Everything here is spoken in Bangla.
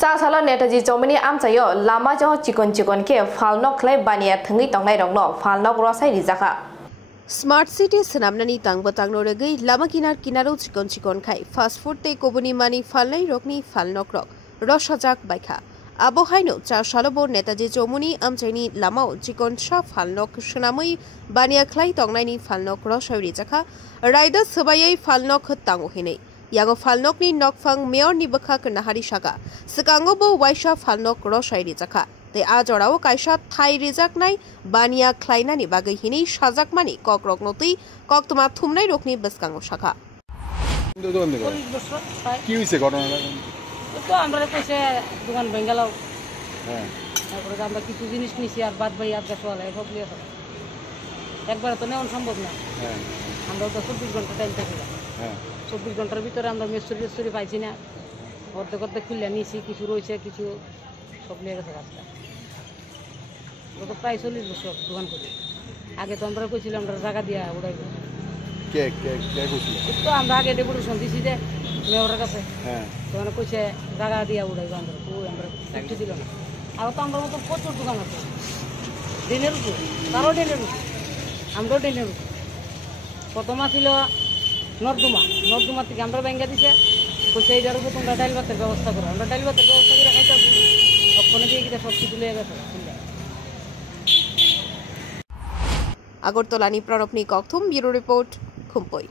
सासाला नेताजी चौमनी आमचायो लामा जो चिकन चिकन के फालनक खलै बानिया थंगै तंगनाय रंगनो फालनक रसाय रिजाखा स्मार्ट सिटी सनामनानि तांगबो तांगनो रेगै लामा किनार किनारो चिकन चिकन खाय फास्ट फूड ते कोबुनि मानि फालनाय रकनि फालनक रक रसाजाक बायखा आबो हायनो चा सालबो नेताजी चौमनी आमचायनि लामाव चिकन सा फालनक सनामै बानिया खलै तंगनायनि फालनक रसाय रिजाखा रायदा सबायै फालनक तांगो हिनै Yang falnokni nokfang mayor ni bakha kenahari saka. Sekango bo waisha falnok rosai rizaka. Te ajorao kaisa thai rizak nai bania klaina ni bagai hini sajak mani kok roknoti kok tuma thumnai rokni beskango saka. কি হইছে ঘটনাটা? তো আমরা কইছে দোকান বেঙ্গালাও তারপরে আমরা কিছু জিনিস নিছি আর বাদ ভাই আজকে চলে সবলিয়ে একবার তো নেওয়া সম্ভব না আমরা তো 24 ঘন্টা টাইম থাকে 24 ঘন্টার ভিতরে আমরা মেসুরি পাইছি না অর্ধেক খুলে নিয়েছি কিছু রয়েছে কিছু সব নিয়ে গেছে রাস্তা গত প্রায় 40 বছর দোকান করি আগে তো আমরা কইছিলাম আমরা জায়গা দিয়া উড়াইব কে কইছিল তো আমরা আগে ডেপুটেশন দিছি যে মেয়রের কাছে তখন কইছে জায়গা দিয়া উড়াইব আমরা তো আমরা একটু দিল না আর তো আমরা মতো প্রচুর দোকান আছে দিনের উপর তারও দিনের উপর আমরাও দিনের উপর প্রথমা ছিল নর্দমা থেকে আমরা ব্যাঙ্গা দিছে কইছে এইটার উপর তোমরা ডাইল ভাতের ব্যবস্থা করো আমরা ডাইল ভাতের ব্যবস্থা করে খাইতে আসি ওখানে দিয়ে গিয়ে সব কিছু লিয়ে গেছে আগরতলানি প্রণবনি ককথুম ব্যুরো রিপোর্ট খুম্পই।